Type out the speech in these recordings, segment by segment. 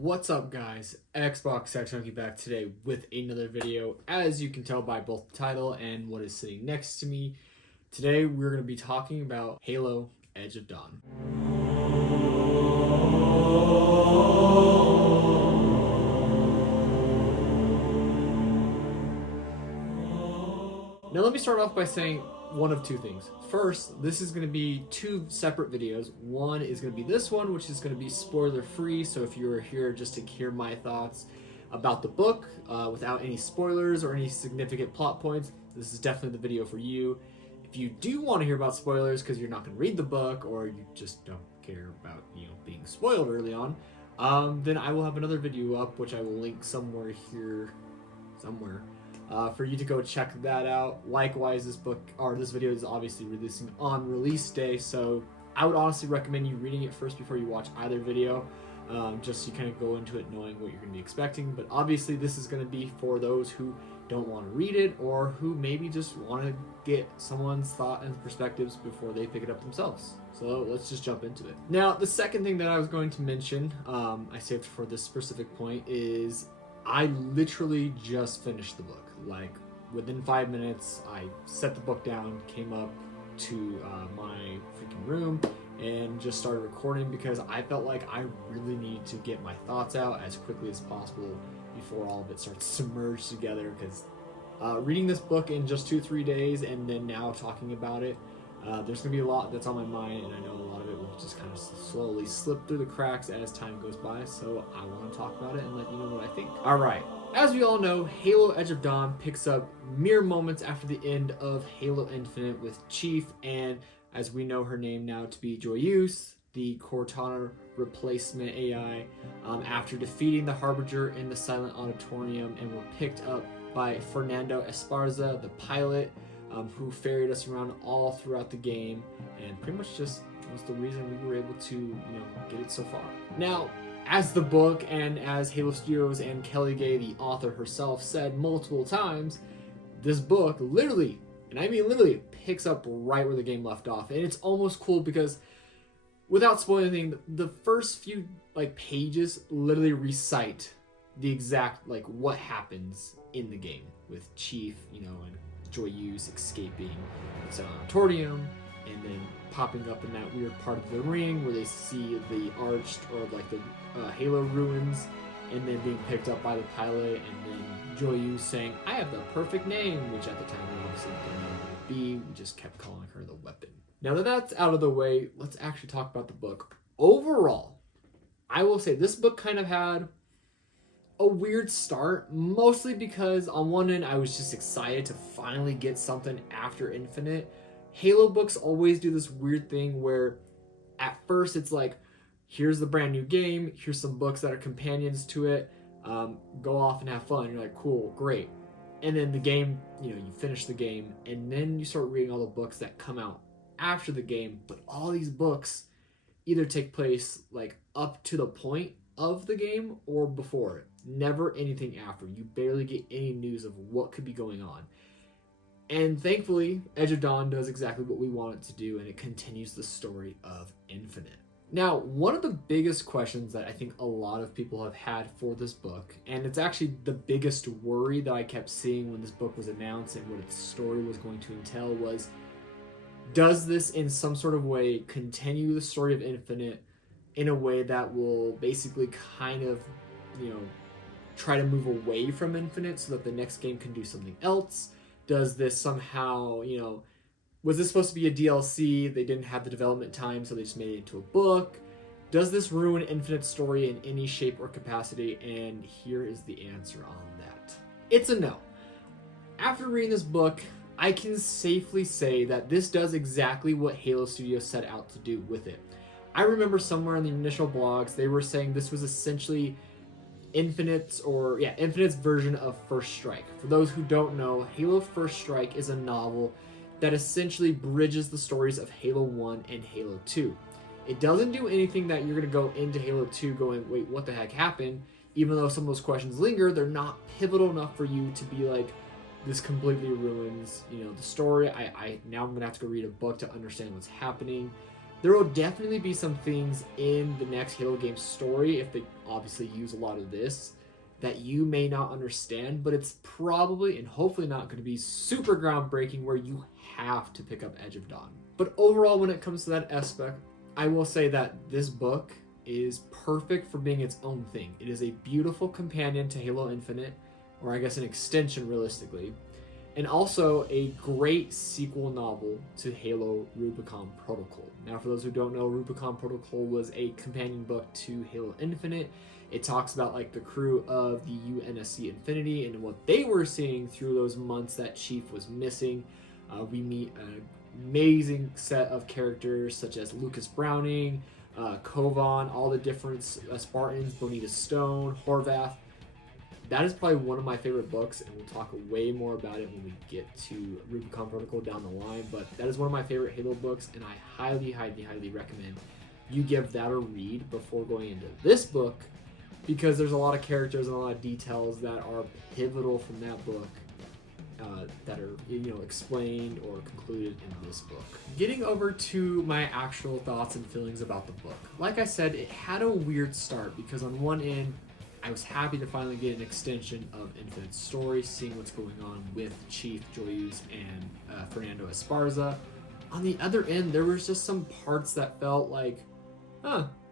What's up, guys? Xbox Junkie back today with another video. As you can tell by both the title and what is sitting next to me, today we're going to be talking about Halo Edge of Dawn. Now let me start off by saying one of two things. First, this is going to be two separate videos. One is going to be this one, which is going to be spoiler free, so if you are here just to hear my thoughts about the book without any spoilers or any significant plot points, this is definitely the video for you. If you do want to hear about spoilers because you're not going to read the book or you just don't care about being spoiled early on, then I will have another video up, which I will link somewhere here, for you to go check that out. Likewise, this video is obviously releasing on release day, so I would honestly recommend you reading it first before you watch either video, just so you kind of go into it knowing what you're going to be expecting. But obviously this is going to be for those who don't want to read it or who maybe just want to get someone's thought and perspectives before they pick it up themselves. So let's just jump into it. Now, the second thing that I was going to mention, I saved for this specific point, is I literally just finished the book. Like, within 5 minutes, I set the book down, came up to my freaking room, and just started recording because I felt like I really need to get my thoughts out as quickly as possible before all of it starts to merge together. Because reading this book in just 2-3 days and then now talking about it, there's going to be a lot that's on my mind, and I know a lot of it will just kind of slowly slip through the cracks as time goes by, so I want to talk about it and let you know what I think. Alright, as we all know, Halo Edge of Dawn picks up mere moments after the end of Halo Infinite with Chief, and as we know her name now to be Gyre, the Cortana replacement AI, after defeating the Harbinger in the Silent Auditorium, and were picked up by Fernando Esparza, the pilot, who ferried us around all throughout the game and pretty much just was the reason we were able to get it so far. Now, as the book and as Halo Studios and Kelly Gay, the author herself, said multiple times, this book literally, and I mean literally, picks up right where the game left off. And it's almost cool because, without spoiling anything, the first few pages literally recite the exact what happens in the game with Chief, and Gyre escaping the auditorium and then popping up in that weird part of the ring where they see the arched or the Halo ruins, and then being picked up by the pilot, and then Gyre saying, "I have the perfect name," which at the time we obviously didn't know what it would be. We just kept calling her the Weapon. Now that that's out of the way, let's actually talk about the book. Overall, I will say this book kind of had a weird start, mostly because on one end I was just excited to finally get something after Infinite. Halo books always do this weird thing where at first it's like, here's the brand new game, here's some books that are companions to it, go off and have fun. You're like, cool, great. And then the game, you finish the game, and then you start reading all the books that come out after the game, but all these books either take place up to the point of the game or before it. Never anything after. You barely get any news of what could be going on. And thankfully, Edge of Dawn does exactly what we want it to do, and it continues the story of Infinite. Now, one of the biggest questions that I think a lot of people have had for this book, and it's actually the biggest worry that I kept seeing when this book was announced and what its story was going to entail, was, does this in some sort of way continue the story of Infinite in a way that will basically kind of, try to move away from Infinite so that the next game can do something else? Does this somehow, was this supposed to be a DLC? They didn't have the development time, so they just made it into a book. Does this ruin Infinite's story in any shape or capacity? And here is the answer on that. It's a no. After reading this book, I can safely say that this does exactly what Halo Studios set out to do with it. I remember somewhere in the initial blogs, they were saying this was essentially Infinite's version of First Strike. For those who don't know, Halo First Strike is a novel that essentially bridges the stories of Halo 1 and Halo 2. It doesn't do anything that you're going to go into Halo 2 going, wait, what the heck happened? Even though some of those questions linger, they're not pivotal enough for you to be like, this completely ruins, the story. Now I'm going to have to go read a book to understand what's happening. There will definitely be some things in the next Halo game story, if they obviously use a lot of this that you may not understand, but it's probably and hopefully not going to be super groundbreaking where you have to pick up Edge of Dawn. But overall, when it comes to that aspect, I will say that this book is perfect for being its own thing. It is a beautiful companion to Halo Infinite, or I guess an extension realistically, and also a great sequel novel to Halo Rubicon Protocol. Now, for those who don't know, Rubicon Protocol was a companion book to Halo Infinite. It talks about like the crew of the UNSC Infinity and what they were seeing through those months that Chief was missing. We meet an amazing set of characters such as Lucas Browning, Kovan, all the different Spartans, Bonita Stone, Horvath. That is probably one of my favorite books, and we'll talk way more about it when we get to Rubicon Protocol down the line, but that is one of my favorite Halo books, and I highly, highly, highly recommend you give that a read before going into this book, because there's a lot of characters and a lot of details that are pivotal from that book that are, explained or concluded in this book. Getting over to my actual thoughts and feelings about the book. Like I said, it had a weird start because on one end, I was happy to finally get an extension of Infinite's story, seeing what's going on with Chief, Joyeux, and Fernando Esparza. On the other end, there was just some parts that felt like,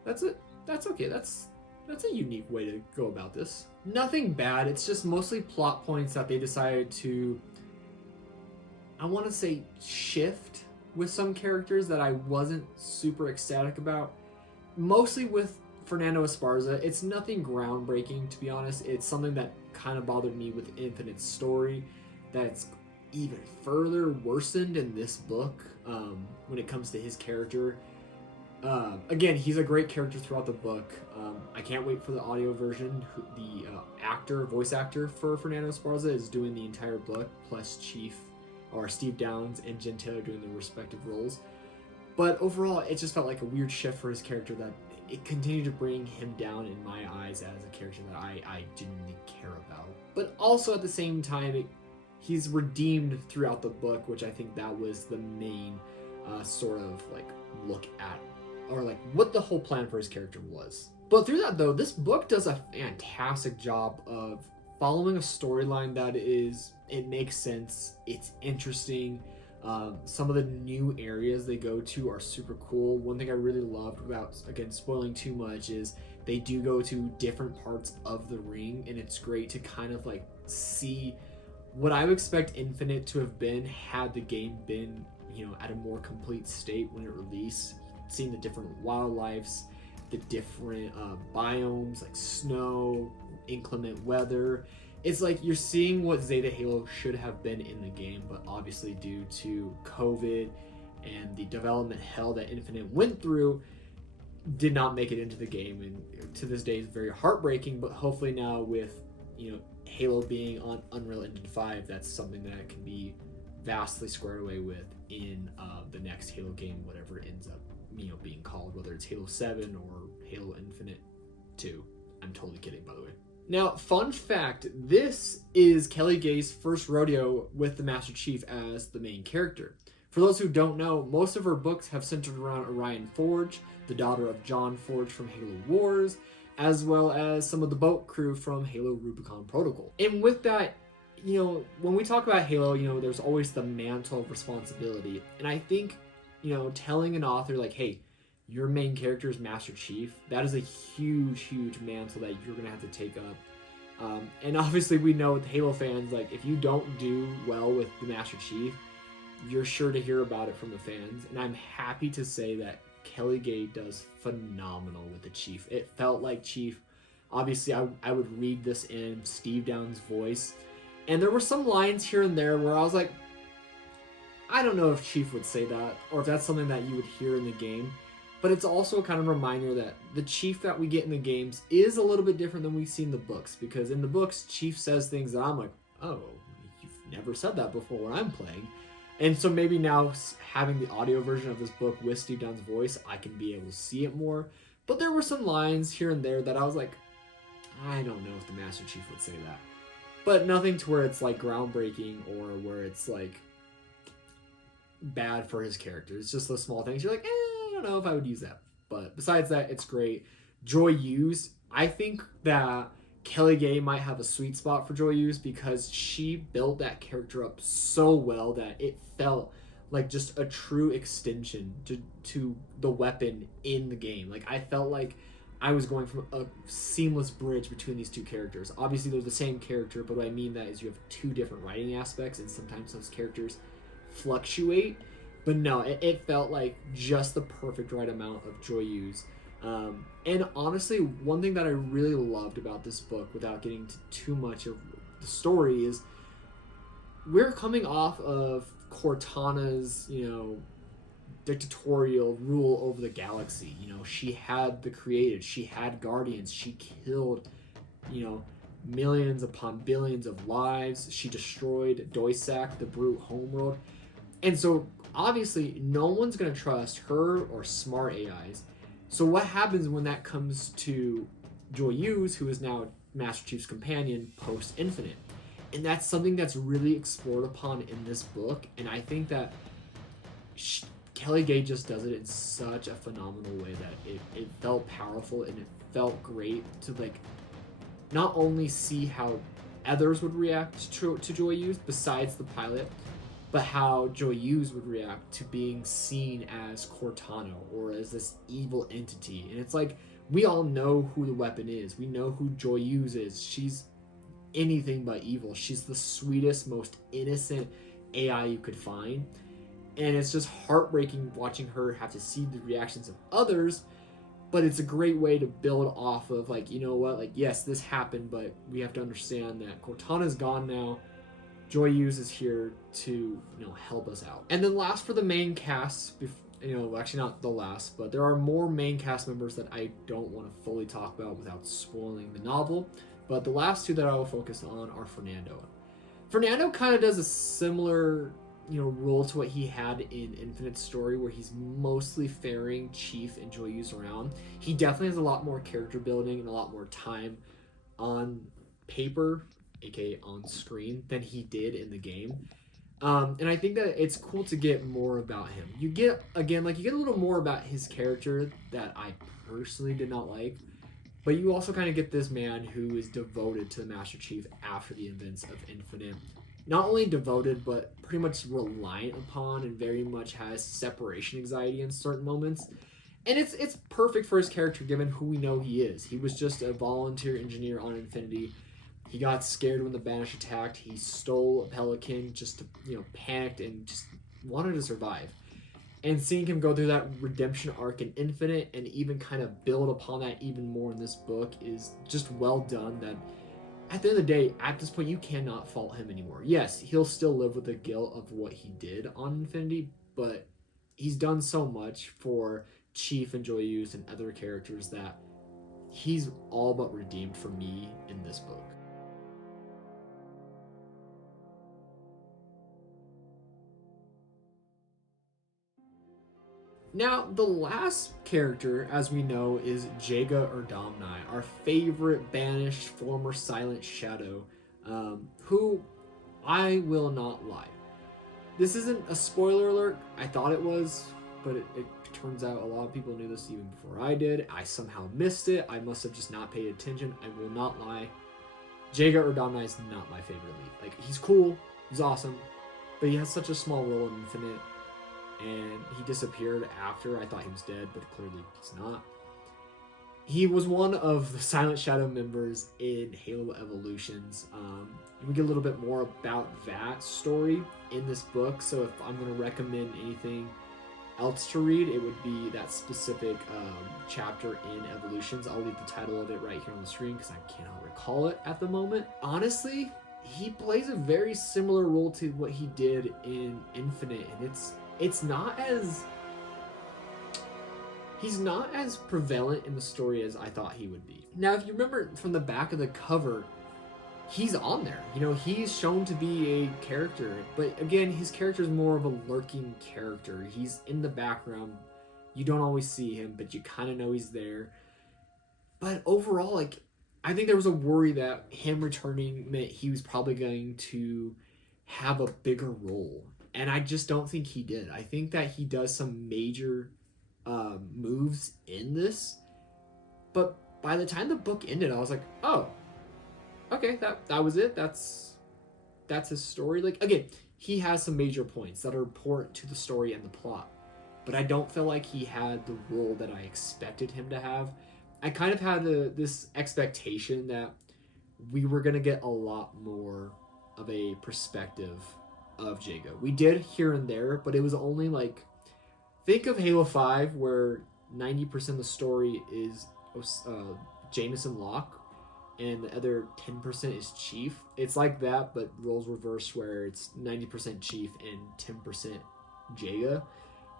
that's it. That's okay. That's a unique way to go about this. Nothing bad. It's just mostly plot points that they decided to, I want to say, shift with some characters that I wasn't super ecstatic about. Mostly with Fernando Esparza. It's nothing groundbreaking, to be honest. It's something that kind of bothered me with Infinite's story that's even further worsened in this book when it comes to his character. Again, he's a great character throughout the book. I can't wait for the audio version. The voice actor for Fernando Esparza is doing the entire book, plus Steve Downs and Jen Taylor doing their respective roles. But overall, it just felt like a weird shift for his character that it continued to bring him down in my eyes as a character that I genuinely care about. But also at the same time, he's redeemed throughout the book, which I think that was the main sort of like look at, or like what the whole plan for his character was. But through that though, this book does a fantastic job of following a storyline that it makes sense, it's interesting. Some of the new areas they go to are super cool. One thing I really loved, without again spoiling too much, is they do go to different parts of the ring, and it's great to kind of like see what I would expect Infinite to have been had the game been, at a more complete state when it released. Seeing the different wildlifes, the different biomes like snow, inclement weather. It's like you're seeing what Zeta Halo should have been in the game, but obviously due to COVID and the development hell that Infinite went through, did not make it into the game, and to this day is very heartbreaking. But hopefully now with Halo being on Unreal Engine 5, that's something that can be vastly squared away with in the next Halo game, whatever it ends up being called, whether it's Halo 7 or Halo Infinite 2. I'm totally kidding, by the way. Now, fun fact, this is Kelly Gay's first rodeo with the Master Chief as the main character. For those who don't know, most of her books have centered around Orion Forge, the daughter of John Forge from Halo Wars, as well as some of the boat crew from Halo Rubicon Protocol. And with that, when we talk about Halo, there's always the mantle of responsibility. And I think, telling an author like, hey, your main character is Master Chief, that is a huge, huge mantle that you're going to have to take up. And obviously we know with Halo fans, like if you don't do well with the Master Chief, you're sure to hear about it from the fans. And I'm happy to say that Kelly Gay does phenomenal with the Chief. It felt like Chief, obviously I would read this in Steve Downs' voice, and there were some lines here and there where I was like, I don't know if Chief would say that, or if that's something that you would hear in the game. But it's also kind of a reminder that the Chief that we get in the games is a little bit different than we see in the books. Because in the books, Chief says things that I'm like, oh, you've never said that before when I'm playing. And so maybe now having the audio version of this book with Steve Dunn's voice, I can be able to see it more. But there were some lines here and there that I was like, I don't know if the Master Chief would say that. But nothing to where it's like groundbreaking or where it's like bad for his character. It's just those small things. You're like, I don't know if I would use that. But besides that, it's great. Joyeux I think that Kelly Gay might have a sweet spot for Joyous because she built that character up so well that it felt like just a true extension to the weapon in the game. Like I felt like I was going from a seamless bridge between these two characters. Obviously, they're the same character, but what I mean that is you have two different writing aspects, and sometimes those characters fluctuate. But no, it felt like just the perfect right amount of Joyous. And honestly, one thing that I really loved about this book, without getting to too much of the story, is we're coming off of Cortana's, dictatorial rule over the galaxy. She had the created, she had guardians, she killed, millions upon billions of lives. She destroyed Doisak, the brute homeworld. And so obviously no one's going to trust her or smart AIs. So what happens when that comes to Joyous, who is now Master Chief's companion post Infinite? And that's something that's really explored upon in this book. And I think that Kelly Gay just does it in such a phenomenal way that it felt powerful and it felt great to not only see how others would react to Joyous besides the pilot, but how Joyous would react to being seen as Cortana or as this evil entity. And it's like, we all know who the weapon is. We know who Joyous is. She's anything but evil. She's the sweetest, most innocent AI you could find. And it's just heartbreaking watching her have to see the reactions of others, but it's a great way to build off of, yes, this happened, but we have to understand that Cortana's gone now. Joyous is here to, help us out. And then last for the main cast, actually not the last, but there are more main cast members that I don't want to fully talk about without spoiling the novel. But the last two that I will focus on are Fernando. Fernando kind of does a similar, role to what he had in Infinite Story, where he's mostly ferrying Chief and Joyous around. He definitely has a lot more character building and a lot more time on paper, aka on screen, than he did in the game. And I think that it's cool to get more about him. You get a little more about his character that I personally did not like, but you also kind of get this man who is devoted to the Master Chief after the events of Infinite. Not only devoted, but pretty much reliant upon, and very much has separation anxiety in certain moments. And it's perfect for his character given who we know he is. He was just a volunteer engineer on Infinity. He got scared when the Banish attacked. He stole a Pelican just to, panicked and just wanted to survive. And seeing him go through that redemption arc in Infinite and even kind of build upon that even more in this book is just well done. That at the end of the day, at this point, you cannot fault him anymore. Yes, he'll still live with the guilt of what he did on Infinity, but he's done so much for Chief and Joyous and other characters that he's all but redeemed for me in this book. Now, the last character, as we know, is Jega Rdomnai, our favorite banished former Silent Shadow, who, I will not lie, this isn't a spoiler alert. I thought it was, but it turns out a lot of people knew this even before I did. I somehow missed it. I must have just not paid attention. I will not lie. Jega Rdomnai is not my favorite lead. He's cool, he's awesome, but he has such a small role in Infinite. And he disappeared after. I thought he was dead, but clearly he's not. He was one of the Silent Shadow members in Halo Evolutions. We get a little bit more about that story in this book, so if I'm going to recommend anything else to read, it would be that specific chapter in Evolutions. I'll leave the title of it right here on the screen because I cannot recall it at the moment. Honestly, he plays a very similar role to what he did in Infinite, and it's not as... He's not as prevalent in the story as I thought he would be. Now, if you remember from the back of the cover, he's on there. He's shown to be a character. But again, his character is more of a lurking character. He's in the background. You don't always see him, but you kind of know he's there. But overall, I think there was a worry that him returning meant he was probably going to have a bigger role. And I just don't think he did. I think that he does some major moves in this, but by the time the book ended, I was like, oh, okay, that was it. That's his story. Like, again, he has some major points that are important to the story and the plot, but I don't feel like he had the role that I expected him to have. I kind of had this expectation that we were gonna get a lot more of a perspective of Jega. We did here and there, but it was only like, think of Halo 5 where 90% of the story is Jameson Locke and the other 10% is Chief. It's like that, but roles reversed where it's 90% Chief and 10% Jega.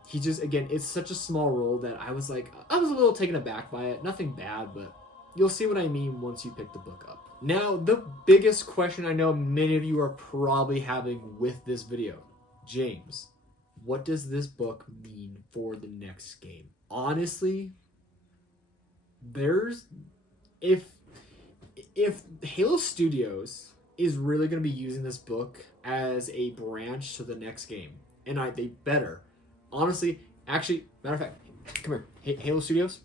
He just, again, it's such a small role that I was a little taken aback by it. Nothing bad, but you'll see what I mean once you pick the book up. Now, the biggest question I know many of you are probably having with this video. James, what does this book mean for the next game? Honestly, if Halo Studios is really going to be using this book as a branch to the next game, and they better. Honestly, actually, matter of fact, come here. Halo Studios,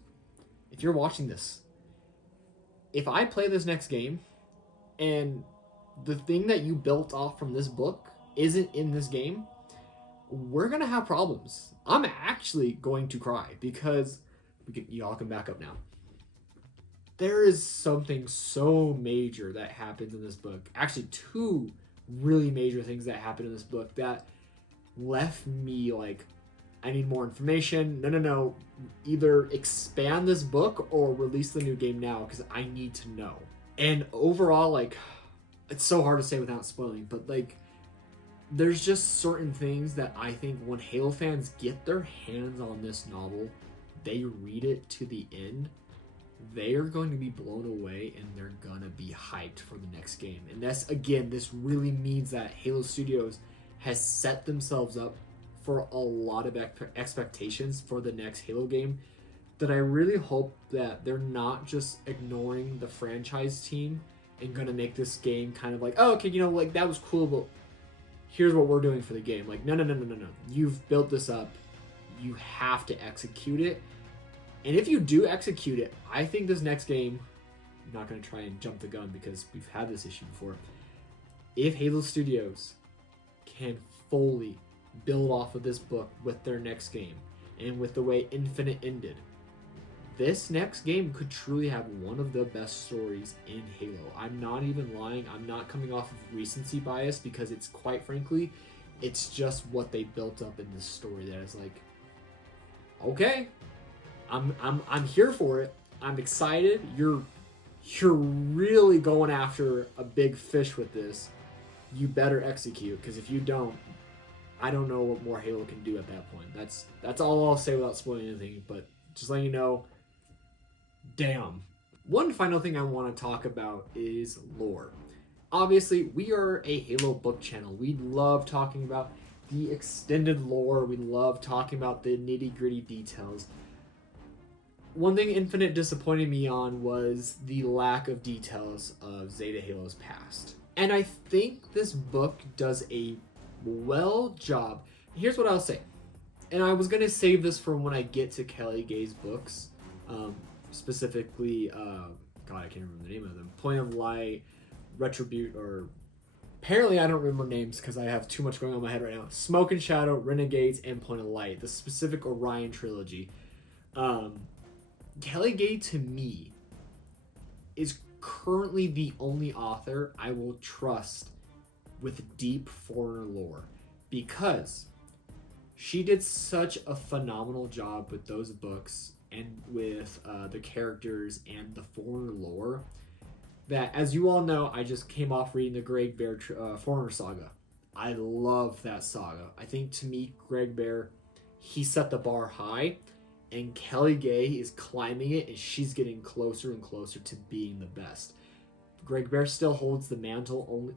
if you're watching this, if I play this next game and the thing that you built off from this book isn't in this game, we're going to have problems. I'm actually going to cry because y'all can back up now. There is something so major that happens in this book. Actually, two really major things that happen in this book that left me like, I need more information. No. Either expand this book or release the new game now because I need to know. And overall, like, it's so hard to say without spoiling, but like, there's just certain things that I think when Halo fans get their hands on this novel, they read it to the end, they are going to be blown away and they're gonna be hyped for the next game. And that's, again, this really means that Halo Studios has set themselves up for a lot of expectations for the next Halo game, that I really hope that they're not just ignoring the franchise team and gonna make this game kind of like, oh, okay, like, that was cool, but here's what we're doing for the game. Like, no. You've built this up. You have to execute it. And if you do execute it, I think this next game, I'm not going to try and jump the gun because we've had this issue before. If Halo Studios can fully build off of this book with their next game and with the way Infinite ended, this next game could truly have one of the best stories in Halo. I'm not even lying. I'm not coming off of recency bias because it's, quite frankly, it's just what they built up in this story that is like, okay, I'm here for it. I'm excited. You're really going after a big fish with this. You better execute, because if you don't, I don't know what more Halo can do at that point. That's all I'll say without spoiling anything, but just letting you know, damn. One final thing I want to talk about is lore. Obviously, we are a Halo book channel. We love talking about the extended lore. We love talking about the nitty-gritty details. One thing Infinite disappointed me on was the lack of details of Zeta Halo's past. And I think this book does a well job. Here's what I'll say. And I was going to save this for when I get to Kelly Gay's books. Specifically, God, I can't remember the name of them. Point of Light, Retribute, or... Apparently I don't remember names because I have too much going on in my head right now. Smoke and Shadow, Renegades, and Point of Light. The specific Orion trilogy. Kelly Gay, to me, is currently the only author I will trust with deep Foreigner lore, because she did such a phenomenal job with those books and with the characters and the Foreigner lore that, as you all know, I just came off reading the Greg Bear Foreigner saga. I love that saga. I think, to me, Greg Bear, he set the bar high, and Kelly Gay is climbing it, and she's getting closer and closer to being the best. Greg Bear still holds the mantle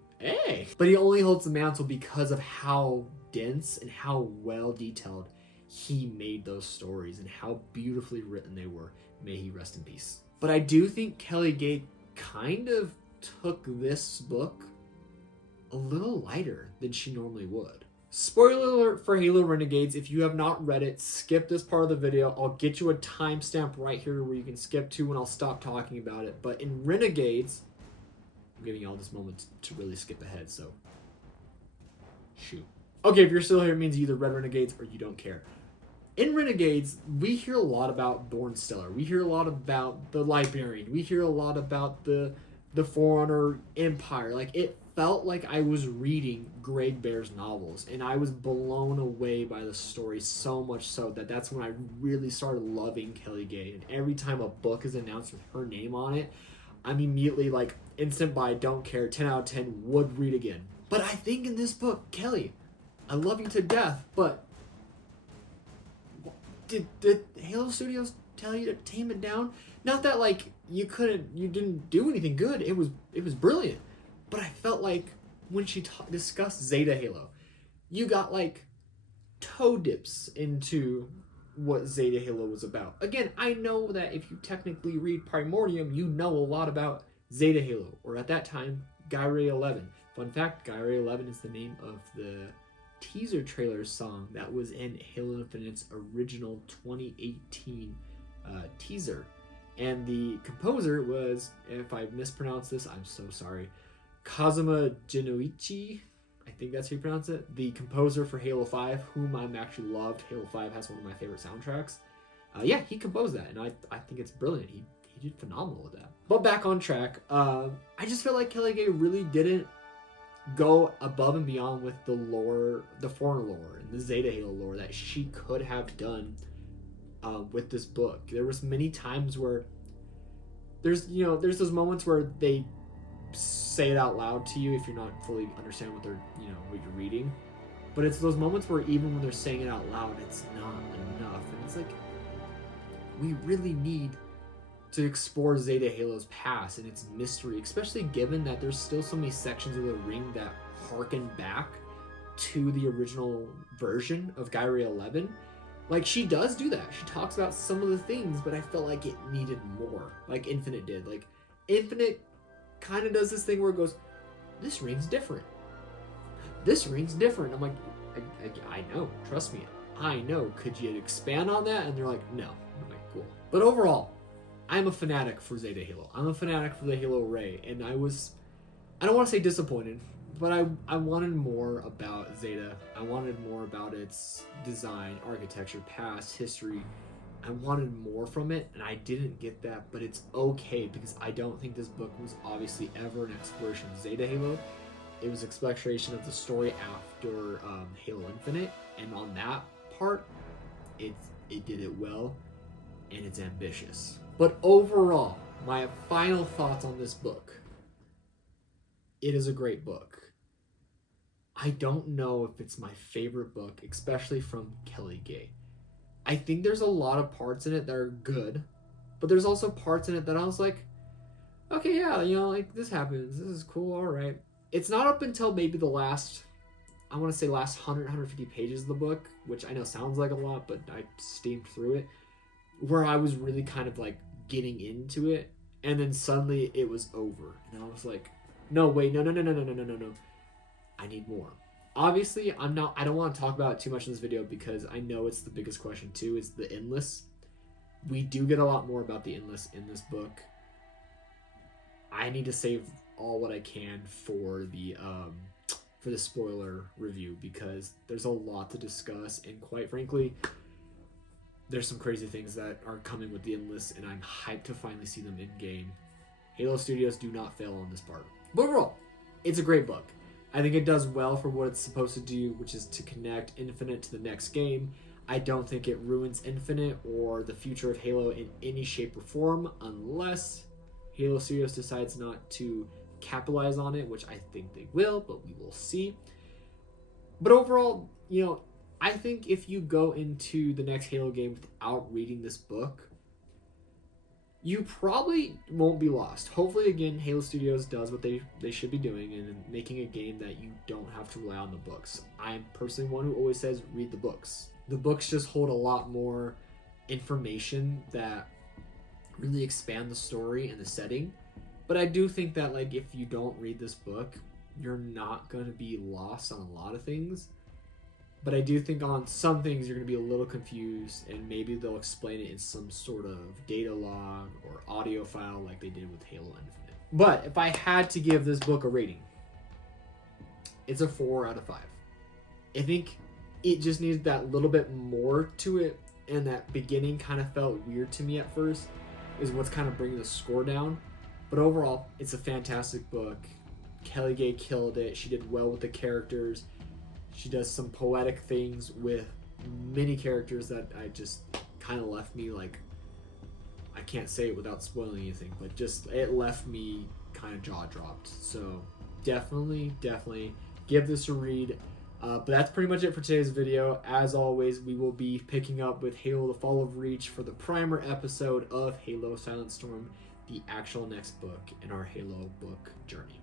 but he only holds the mantle because of how dense and how well detailed he made those stories and how beautifully written they were. May he rest in peace. But I do think Kelly Gay kind of took this book a little lighter than she normally would. Spoiler alert for Halo Renegades. If you have not read it, skip this part of the video. I'll get you a timestamp right here where you can skip to when I'll stop talking about it. But in Renegades, I'm giving you all this moment to really skip ahead, so shoot. Okay, if you're still here, it means you either read Renegades or you don't care. In Renegades, we hear a lot about Born Stellar. We hear a lot about the Liberian. We hear a lot about the Forerunner Empire. Like, it felt like I was reading Greg Bear's novels, and I was blown away by the story so much so that that's when I really started loving Kelly Gay. And every time a book is announced with her name on it, I'm immediately like, instant buy, don't care, 10 out of 10, would read again. But I think in this book, Kelly, I love you to death, but did Halo Studios tell you to tame it down? Not that like you didn't do anything good. It was brilliant. But I felt like when she discussed Zeta Halo, you got like toe dips into what Zeta Halo was about. Again, I know that if you technically read Primordium, you know a lot about Zeta Halo, or at that time, Gyre 11. Fun fact, Gyre 11 is the name of the teaser trailer song that was in Halo Infinite's original 2018 teaser. And the composer was, if I mispronounce this, I'm so sorry, Kazuma Jinnouchi, I think that's how you pronounce it, the composer for Halo 5, whom I'm actually loved. Halo 5 has one of my favorite soundtracks. Yeah, he composed that, and I think it's brilliant. He did phenomenal with that. But back on track, I just feel like Kelly Gay really didn't go above and beyond with the lore, the Forerunner lore, and the Zeta Halo lore that she could have done with this book. There was many times where there's those moments where they say it out loud to you if you're not fully understand what they're what you're reading, but it's those moments where even when they're saying it out loud, it's not enough, and it's like we really need to explore Zeta Halo's past and its mystery, especially given that there's still so many sections of the ring that harken back to the original version of Gyre 11. Like, she does do that. She talks about some of the things, but I felt like it needed more, like Infinite did. Like, Infinite kind of does this thing where it goes, this ring's different. This ring's different. I'm like, I know. Trust me. I know. Could you expand on that? And they're like, no. I'm like, cool. But overall, I'm a fanatic for Zeta Halo. I'm a fanatic for the Halo Ray. And I don't want to say disappointed, but I wanted more about Zeta. I wanted more about its design, architecture, past, history. I wanted more from it, and I didn't get that, but it's okay, because I don't think this book was obviously ever an exploration of Zeta Halo. It was exploration of the story after Halo Infinite, and on that part, it did it well, and it's ambitious. But overall, my final thoughts on this book. It is a great book. I don't know if it's my favorite book, especially from Kelly Gay. I think there's a lot of parts in it that are good, but there's also parts in it that I was like, okay, yeah, like this happens. This is cool, all right. It's not up until maybe the last 100, 150 pages of the book, which I know sounds like a lot, but I steamed through it, where I was really kind of like getting into it, and then suddenly it was over, and I was like, no, wait, no. I need more. Obviously, I don't want to talk about it too much in this video because I know it's the biggest question too, is the Endless. We do get a lot more about the Endless in this book. I need to save all what I can for the spoiler review, because there's a lot to discuss, and quite frankly, there's some crazy things that are coming with the Endless, and I'm hyped to finally see them in game. Halo Studios do not fail on this part. But overall, it's a great book. I think it does well for what it's supposed to do, which is to connect Infinite to the next game. I don't think it ruins Infinite or the future of Halo in any shape or form, unless Halo Studios decides not to capitalize on it, which I think they will, but we will see. But overall, I think if you go into the next Halo game without reading this book, you probably won't be lost. Hopefully, again, Halo Studios does what they should be doing in making a game that you don't have to rely on the books. I'm personally one who always says, read the books. The books just hold a lot more information that really expand the story and the setting. But I do think that, if you don't read this book, you're not going to be lost on a lot of things. But I do think on some things you're going to be a little confused, and maybe they'll explain it in some sort of data log or audio file like they did with Halo Infinite. But if I had to give this book a rating, it's a 4 out of 5. I think it just needs that little bit more to it, and that beginning kind of felt weird to me at first, is what's kind of bringing the score down. But overall, it's a fantastic book. Kelly Gay killed it. She did well with the characters. She does some poetic things with many characters that I just kind of left me like, I can't say it without spoiling anything, but just it left me kind of jaw dropped. So definitely give this a read. But that's pretty much it for today's video. As always, we will be picking up with Halo the Fall of Reach for the primer episode of Halo Silent Storm, the actual next book in our Halo book journey.